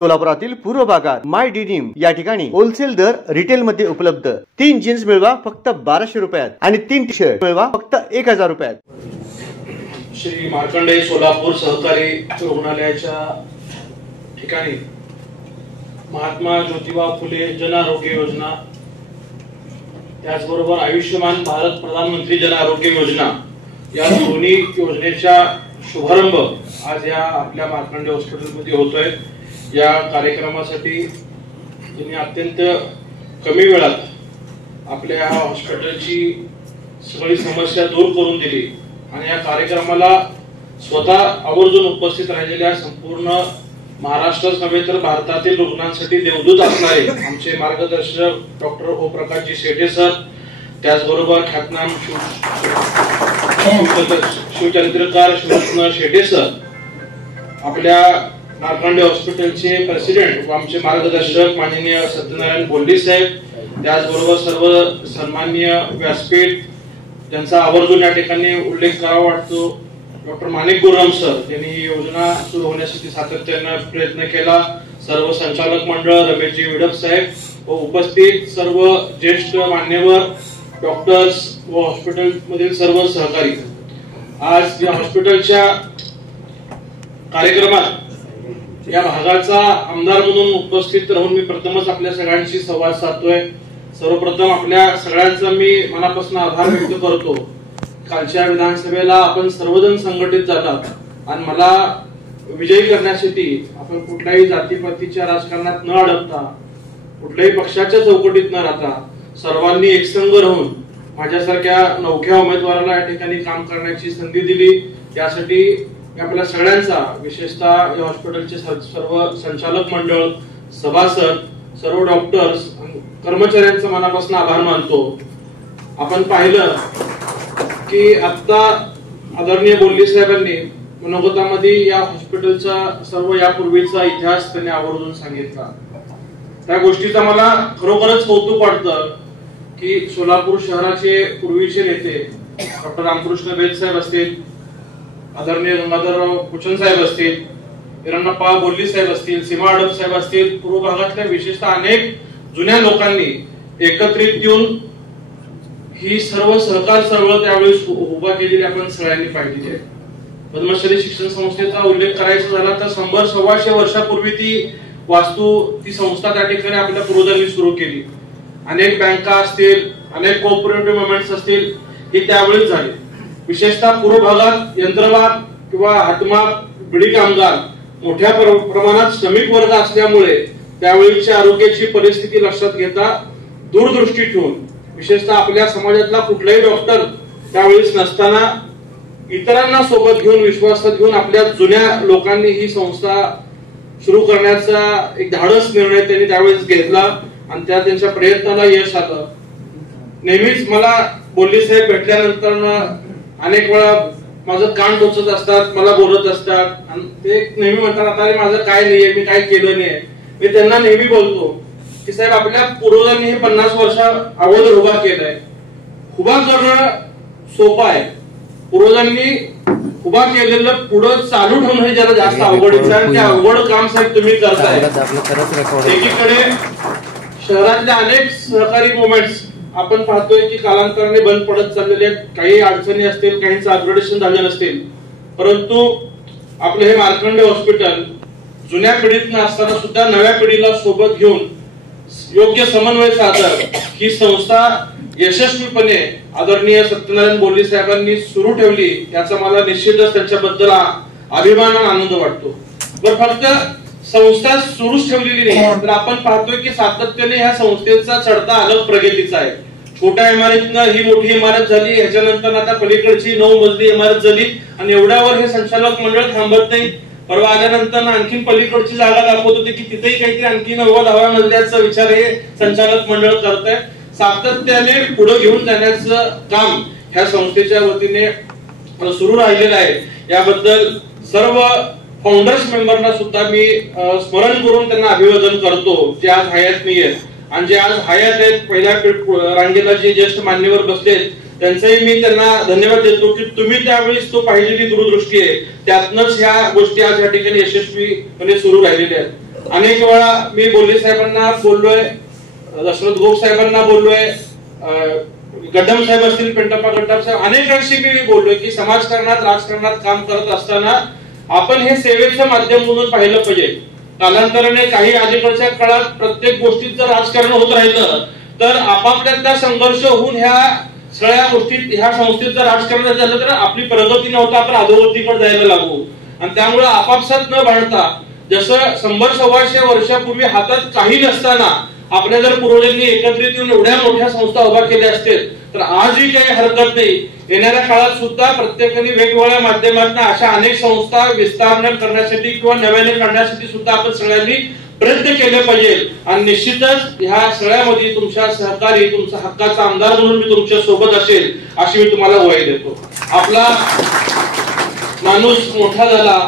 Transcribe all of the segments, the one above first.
सोलापुरातील पूर्व भागात माय डिनिम या ठिकाणी होलसेल दर रिटेल मध्ये उपलब्ध। 3 जीन्स मिळवा फक्त 1200 रुपयात आणि 3 टी शर्ट मिळवा फक्त 1000 रुपयात। श्री मार्कंडेय सोलापूर सहकारी रुग्णालयाच्या ठिकाणी महात्मा ज्योतिबा फुले जन आरोग्य योजना, त्याचबरोबर आयुष्यमान भारत प्रधानमंत्री जन आरोग्य योजना या दोन्ही योजनेचा शुभारंभ आज या आपल्या मार्कंडेय हॉस्पिटलमध्ये होतोय। या कार्यक्रमासाठी त्यांनी अत्यंत कमी वेळात आपल्या हॉस्पिटलची सगळी समस्या दूर करून दिली आणि या कार्यक्रमाला स्वतः आवर्जून उपस्थित राहिलेल्या संपूर्ण महाराष्ट्रात नव्हे तर भारतातील रुग्णांसाठी देवदूत असणारे आमचे मार्गदर्शक डॉक्टर ओप्रकाशजी शेटे सर, त्याचबरोबर ख्यातनाम शिवचरित्रकार शिवरत्न शेटे सर, आपल्या मार्कंडेय हॉस्पिटलचे प्रेसिडेंट व आमचे मार्गदर्शक माननीय सत्यनारायण बोल्ली साहेब, त्याचबरोबर सर्व सन्माननीय व्यासपीठ ज्यांचा आवर्जून या ठिकाणी उल्लेख करावा वाटतो, डॉक्टर माणिक गुर्रम सर यांनी ही योजना सुरू होण्यासाठी सातत्याने प्रयत्न केला, सर्व संचालक मंडळ, रमेशजी विडप साहेब व उपस्थित सर्व ज्येष्ठ मान्यवर डॉक्टर्स व हॉस्पिटल मधील सर्व सहकारी। आज या हॉस्पिटलच्या कार्यक्रमात या भागाचा आमदार म्हणून उपस्थित राहून मी प्रथमच आपल्या सगळ्यांशी संवाद साधतोय। सर्वप्रथम आपल्या सगळ्यांचा मी मनापासून आभार व्यक्त करतो। कालच्या विधानसभेला आपण सर्वजण संघटित झालात आणि मला विजयी करण्यासाठी आपण कुठल्याही जातीपातीच्या राजकारणात न अडकता, कुठल्याही पक्षाच्या चौकटीत न राहता सर्वांनी एकसंघ राहून माझ्यासारख्या नवख्या उमेदवाराला या ठिकाणी काम करण्याची संधी दिली। यासाठी आपल्या सगळ्यांचा, विशेषतः या हॉस्पिटलचे सर्व संचालक मंडळ, सभासद, सर्व डॉक्टर्स, कर्मचाऱ्यांचा मनापासून आभार मानतो। आपण पाहिलं की आता आदरणीय बोल्ली साहेबांनी मनोगतामध्ये या हॉस्पिटलचा सर्व यापूर्वीचा इतिहास त्यांनी आवर्जून सांगितला। त्या गोष्टीचा मला खरोखरच कौतुक वाटतं की सोलापूर शहराचे पूर्वीचे नेते डॉक्टर रामकृष्ण बेद साहेब असतील, आदरणीय गंगाधरराव कुचन साहेब असतील, हिरण्णप्पा बोल्ली साहेब असतील, सीमा अडप साहेब असतील, पूर्व भागातल्या विशेषतः अनेक जुन्या लोकांनी एकत्रित येऊन ही सर्व सहकार चळवळ त्यावेळेस उभा केलेली आपण सगळ्यांनी पाहिली आहे। पद्मश्री शिक्षण संस्थेचा उल्लेख करायचा झाला तर 100-125 वर्षापूर्वी ती संस्था त्या ठिकाणी आपल्या पूर्वजांनी सुरू केली। अनेक बँका असतील, अनेक कोऑपरेटिव्ह मुवमेंट्स असतील, हे त्यावेळेस झाले। विशेषतः पूर्व भागात यंत्रमाग किंवा हातमाग, बिडी कामगार मोठ्या प्रमाणात श्रमिक वर्ग असल्यामुळे त्यावेळीची आरोग्याची परिस्थिती लक्षात घेता दूरदृष्टी ठेवून विशेषतः आपल्या समाजातला कुठलाही डॉक्टर त्यावेळेस नसताना इतरांना सोबत घेऊन, विश्वासात घेऊन आपल्या जुन्या लोकांनी ही संस्था सुरू करण्याचा एक धाडस निर्णय त्यांनी त्यावेळेस घेतला आणि त्यांच्या प्रयत्नाला यश आलं। नेहमीच मला बोल्ली साहेब भेटल्यानंतर अनेक वेळा माझं कान टोचत असतात, मला बोलत असतात आणि ते नेहमी म्हणतात अरे माझं काय नाहीये, मी काय केलं नाही। मी त्यांना नेहमी बोलतो की साहेब आपल्या पूर्वजांनी हे 50 वर्ष अगोदर उभा केलंय, उभा करणं सोपं आहे, पूर्वजांनी उभा केलेलं पुढं चालू ठेवणं हे ज्याला जास्त अवघडीचं आहे। ते अवघड काम साहेब तुम्ही करताय। एकीकडे शहरातल्या अनेक सहकारी मुवमेंट्स आपण पाहतोय की कालांतराने बंद पडत चाललेले आहेत, काही अडचणी असतील, काहींचं अपग्रेडेशन झाले नसतील, परंतु आपलं हे मार्कंडेय हॉस्पिटल जुन्या पिढीत असताना सुद्धा नव्या पिढीला सोबत घेऊन योग्य समन्वय साधत ही संस्था यशस्वीपणे आदरणीय सत्यनारायण बोल्ली साहेबांनी सुरू ठेवली, याचा मला निश्चितच त्यांच्याबद्दल अभिमान आणि आनंद वाटतो। पण फक्त संस्था सुरूच ठेवलेली नाही तर आपण पाहतोय की सातत्याने ह्या संस्थेचा चढता आलेख प्रगतीचा आहे। छोट्या इमारतीनं ही मोठी इमारत झाली, ह्याच्यानंतर आता पलीकडची 9 मजली इमारत झाली आणि एवढ्यावर हे संचालक मंडळ थांबत नाही। परवा आल्यानंतर आणखीन पलीकडची जागा दाखवत होते की तिथेही काहीतरी आणखी 9-10 मजल्याचा विचार हे संचालक मंडळ करत आहे। सातत्याने पुढे घेऊन जाण्याचं काम ह्या संस्थेच्या वतीने सुरू राहिलेलं आहे। याबद्दल सर्व फाउंडर्स मेंबरना सुद्धा मी स्मरण करून त्यांना अभिवादन करतो, जे आज हयात नाही आहेत आणि जे आज हयात आहेत, पहिल्या रांगेला जे ज्येष्ठ मान्यवर बसलेत त्यांचाही मी त्यांना धन्यवाद देतो की तुम्ही त्यावेळेस तो पाहिलेली दूरदृष्टी आहे, त्यातनच ह्या गोष्टी आज या ठिकाणी यशस्वीपणे सुरू राहिलेल्या आहेत। अनेक वेळा मी बोल्ले साहेबांना बोललोय, दशरथ गोप साहेबांना बोललोय, गड्डम साहेब असतील, पेंटप्पा गड्डम साहेब, अनेकांशी मी बोललोय की समाजकारणात राजकारणात काम करत असताना आपण हे सेवेचं माध्यम म्हणून पाहिलं पाहिजे. कालांतराने काही अलीकडच्या काळात प्रत्येक गोष्टीत जर राजकारण होत राहिलं तर आपापल्यातला संघर्ष होऊन ह्या सगळ्या गोष्टीत ह्या संस्थेत जर राजकारण झालं तर आपली प्रगती न होता आपण अधोगतीकडे जायला लागू. आणि त्यामुळे आपापसात न भांडता, जसं 100-125 वर्षापूर्वी हातात काही नसताना आपल्या जर पूर्वजांनी एकत्रित येऊन एवढ्या मोठ्या संस्था उभा केल्या असतील तर आजही काही हरकत नाही. येणाऱ्या काळात सुद्धा प्रत्येकाने वेगवेगळ्या माध्यमातून अशा अनेक संस्था विस्तार करण्यासाठी किंवा नव्याने काढण्यासाठी सुद्धा आपण सगळ्यांनी प्रयत्न केले पाहिजे. आणि निश्चितच ह्या सगळ्यामध्ये तुमच्या सहकारी, तुमचा हक्काचा आमदार म्हणून मी तुमच्या सोबत असेल अशी मी तुम्हाला ग्वाही देतो. आपला माणूस मोठा झाला,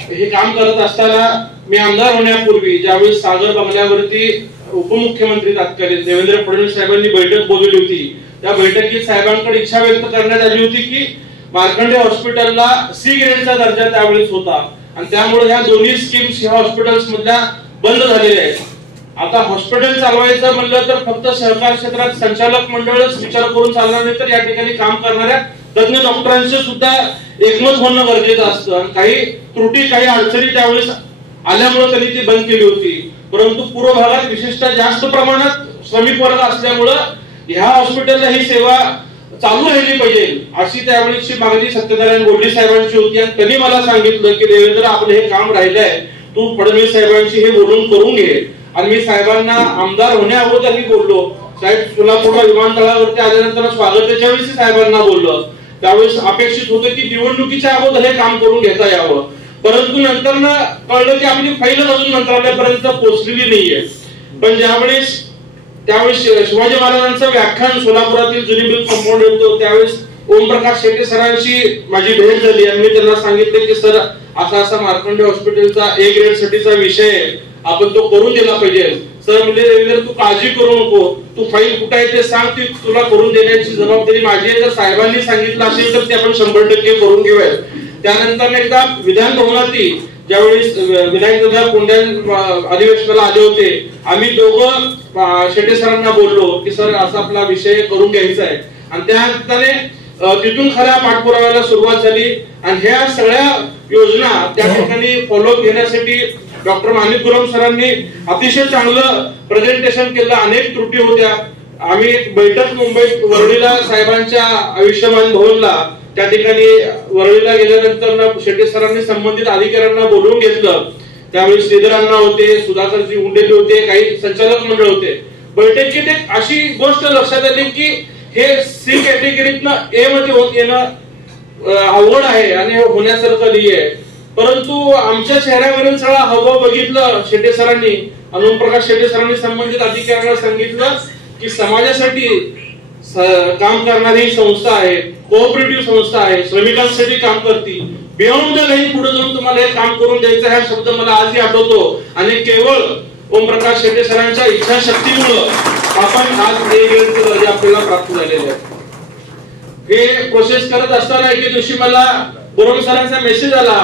हे काम करत असताना मी आमदार होण्यापूर्वी ज्यावेळी सागर बंगल्यावरती उपमुख्यमंत्री तत्कालीन देवेंद्र फडणवीस साहेबांनी बैठक बोलवली होती, त्या बैठकीत साहेबांकडे इच्छा व्यक्त करण्यात आली होती की मार्कंडे हॉस्पिटलला C ग्रेडचा दर्जा त्यावेळेस होता आणि त्यामुळे ह्या दोन्ही स्कीम्स ह्या हॉस्पिटल्स मधल्या बंद झालेल्या आहेत. आता हॉस्पिटल चालवायचं म्हणलं तर फक्त सहकार क्षेत्रात संचालक मंडळच विचार करून चालणार नाही, तर या ठिकाणी काम करणाऱ्या तज्ञ डॉक्टरांचे सुद्धा एकमत होणं गरजेचं असतं. आणि काही त्रुटी, काही अडचणी त्यावेळेस आल्यामुळे त्यांनी ती बंद केली होती. परंतु पूर्व भागात विशेषतः जास्त प्रमाणात श्रमिक वर्ग असल्यामुळं ह्या हॉस्पिटलला ही सेवा चालू राहिली पाहिजे अशी त्यावेळीची मागणी सत्यनारायण गोडले साहेबांची होती. आणि त्यांनी मला सांगितलं की देवेंद्र, आपलं हे काम राहिलंय, तू फडणवीस साहेबांशी हे बोलून करून घे. आणि मी साहेबांना आमदार होण्या अगोदरही बोललो, साहेब सोलापूरला विमानतळावरती आल्यानंतर स्वागताच्या वेळी साहेबांना बोललो, त्यावेळेस अपेक्षित होतं की निवडणुकीच्या अगोदर हे काम करून घेता यावं. परंतु नंतर कळलं की आपली फाईल अजून मंत्रालयापर्यंत पोहोचलेली नाहीये. पण त्यावेळेस शिवाजी महाराजांचं व्याख्यान सोलापुरातील जुनी बिल कंपाऊंड होतो, त्यावेळेस ओमप्रकाश शेट्टे सरांशी माझी भेट झाली आणि मी त्यांना सांगितले की सर, असा मार्कंडे हॉस्पिटलचा A ग्रेड साठीचा विषय आपण तो करून दिला पाहिजे. सर म्हणजे देवेंद्र, तू काळजी करू नको, तू फाईल कुठे आहे ते सांग, ती तुला करून देण्याची जबाबदारी माझी आहे. जर साहेबांनी सांगितलं असेल तर ते आपण 100% करून घेऊया. त्यानंतर एकदा विधान भवनातही ज्यावेळेस विनायक दादा कोंढ्यान अधिवेशनाला आले होते, आम्ही दोघं शेट्टे सरांना बोललो की सर, असा आपला विषय करून घ्यायचा आहे. आणि त्या तिथून खऱ्या पाठपुराव्याला सुरुवात झाली. आणि ह्या सगळ्या योजना त्या ठिकाणी फॉलोअप घेण्यासाठी डॉक्टर माणिक गुरम सरांनी अतिशय चांगलं प्रेझेंटेशन केलं. अनेक त्रुटी होत्या. आम्ही एक बैठक मुंबईत वरळीला साहेबांच्या आयुष्यमान भवनला, त्या ठिकाणी वरळीला गेल्यानंतर शेट्टे सरांनी संबंधित अधिकाऱ्यांना बोलवून घेतलं. त्यावेळी श्रीधरांना होते, सुधाकरजी उंडेले होते, काही संचालक मंडळ होते. बैठकीत एक अशी गोष्ट लक्षात आली की हे C कॅटेगरीतनं A मध्ये येणं अवघड आहे आणि होण्यासारखं नाहीये. परंतु आमच्या चेहऱ्यावरील सगळा हावभाव बघितलं शेट्टे सरांनी, ओमप्रकाश शेट्टे सरांनी संबंधित अधिकाऱ्यांना सांगितलं की समाजासाठी काम करणारी संस्था आहे, कोऑपरेटिव्ह संस्था आहे, श्रमिकांसाठी काम करते, बियॉन्ड द लाईन पुढे जाऊन तुम्हाला हे काम करून द्यायचं. हा शब्द मला आजही आठवतो. आणि केवळ ओमप्रकाश शेट्टे सरांच्या इच्छाशक्तीमुळे आपण आज A ग्रेडचे दर्जा आपल्याला प्राप्त झालेले आहे. हे प्रोसेस करत असताना एके दिवशी मला गुरम सरांचा मेसेज आला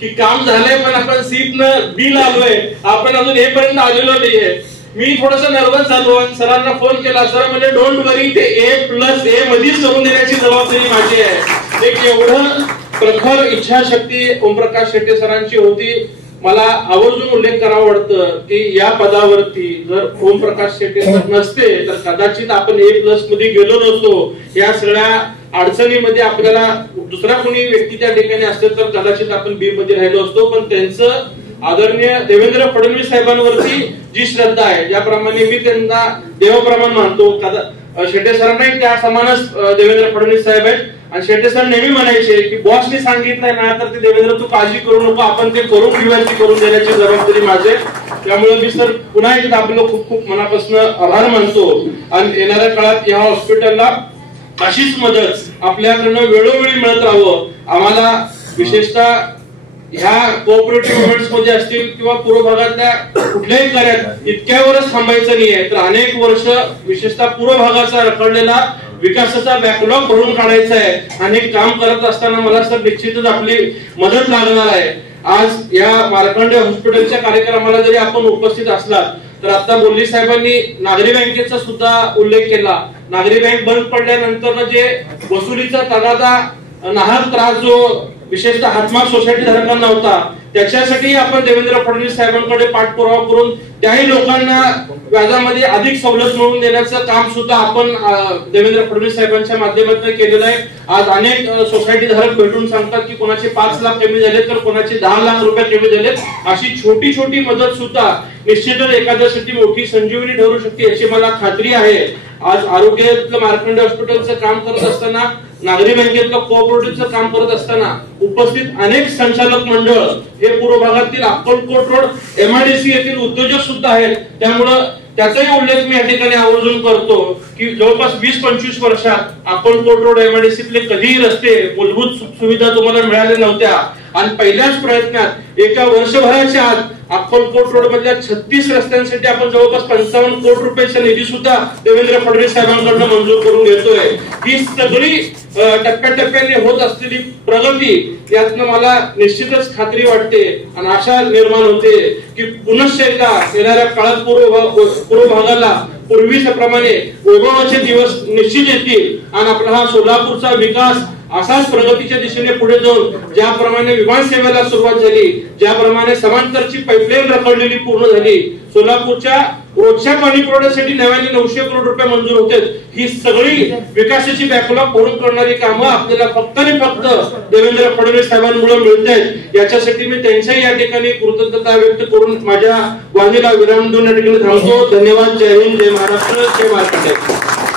की काम झालंय पण आपण सीटनं B ला आलोय, आपण अजून A पर्यंत आलेलो नाहीये. मी थोडासा नर्वस झालो आणि सरांना फोन केला. सर म्हणजे डोंट वरी, ते A+A मध्येच करून देण्याची जबाबदारी माझी आहे. एक एवढं प्रखर इच्छाशक्ती ओमप्रकाश शेट्टे सरांची होती. मला आवर्जून उल्लेख करावा वाटतं की या पदावरती जर ओमप्रकाश शेट्टे सर नसते तर कदाचित आपण A+ मध्ये गेलो नसतो. या सगळ्या अडचणीमध्ये आपल्याला दुसरा कोणी व्यक्ती त्या ठिकाणी असते तर कदाचित आपण B मध्ये राहिलो असतो. पण त्यांचं आदरणीय देवेंद्र फडणवीस साहेबांवरती जी श्रद्धा आहे, ज्याप्रमाणे मी त्यांना देवाप्रमाणे मानतो, शेट्टे सरांनाही त्या समानच देवेंद्र फडणवीस साहेब आहेत. आणि शेट्टे सर नेहमी म्हणायचे की बॉसने सांगितलंय ना तर ते देवेंद्र तू काळजी करू नको, आपण ते करून घेऊया, ती करून देण्याची जबाबदारी माझे. त्यामुळे मी सर पुन्हा एकदा आपलं खूप खूप मनापासून आभार मानतो. आणि येणाऱ्या काळात या हॉस्पिटलला अशीच मदत आपल्याकडनं वेळोवेळी मिळत राहावं. आम्हाला विशेषतः ह्या कोऑपरेटिव्ह मुवमेंट्स मध्ये असतील किंवा पूर्व भागातल्या कुठल्याही कार्यात इतक्यावरच थांबायचं नाहीये, तर अनेक वर्ष विशेषतः पूर्व भागाचा रखडलेला विकासाचा बॅकलॉग भरून काढायचा आहे. आणि काम करत असताना मला सर निश्चितच आपली मदत लागणार आहे. आज या मार्कंडे हॉस्पिटलच्या कार्यक्रमाला जरी आपण उपस्थित असलात तर आता बोल्ली साहेबांनी नागरी बँकेचा सुद्धा उल्लेख केला. नागरी बँक बंद पडल्यानंतर जे वसुलीचा तगादा नाहक त्रास जो विशेषतः हातमाग सोसायटी धारकांना होता त्याच्यासाठी आपण देवेंद्र फडणवीस साहेबांकडे पाठपुरावा करून त्याही लोकांना व्याजामध्ये अधिक सवलत मिळवून देण्याचं काम सुद्धा आपण देवेंद्र फडणवीस साहेबांच्या माध्यमातून केलेलं आहे. आज अनेक सोसायटी धारक भेटून सांगतात की कोणाचे 5 लाख कमी झाले तर कोणाचे 10 लाख रुपये कमी झाले. अशी छोटी छोटी मदत सुद्धा निश्चितच एखाद्यासाठी मोठी संजीवनी ठरू शकते याची मला खात्री आहे. आज आरोग्यातलं मार्कंडे हॉस्पिटलचं काम करत असताना नागरी बँकेतलं कोऑपरेटिव्हचं काम करत असताना उपस्थित अनेक संचालक मंडळ हे पूर्व भागातील अक्कलकोट रोड MIDC येथील उद्योजक सुद्धा आहेत. त्यामुळं त्याचाही उल्लेख मी या ठिकाणी आवर्जून करतो की जवळपास 20-25 वर्षात अक्कलकोट रोड MIDCतले कधीही रस्ते मूलभूत सुविधा तुम्हाला मिळाल्या नव्हत्या आणि पहिल्याच प्रयत्नात एका वर्षभराच्या आत अक्कलकोट रोड मधल्या 36 रस्त्यांसाठी आपण जवळपास 55 कोटी रुपयाचा निधी सुद्धा देवेंद्र फडणवीस साहेबांकडून मंजूर करून घेतोय. ही सगळी टप्प्याटप्प्याने होत असलेली प्रगती यातनं मला निश्चितच खात्री वाटते आणि आशा निर्माण होते की पुनश्च एकदा येणाऱ्या काळात पूर्व भागाला पूर्वीप्रमाणे वैभवाचे दिवस निश्चित येतील आणि आपला हा सोलापूरचा विकास असाच प्रगतीच्या दिशेने पुढे जाऊन ज्याप्रमाणे विमानसेवेला सुरुवात झाली, ज्याप्रमाणे समांतरची पाईपलाईन रखडलेली पूर्ण झाली, सोलापूरच्या रोजच्या पाणी पुरवठ्यासाठी नव्याने 900 करोड रुपये मंजूर होते. ही सगळी विकासाची बॅकलॉग पूर्ण करणारी कामं आपल्याला फक्त आणि फक्त देवेंद्र फडणवीस साहेबांमुळे मिळत आहेत. याच्यासाठी मी त्यांच्याही या ठिकाणी कृतज्ञता व्यक्त करून माझ्या वाणीला विराम देऊन या ठिकाणी थांबतो. धन्यवाद. जय हिंद, जय महाराष्ट्र, जय मार्कंडे.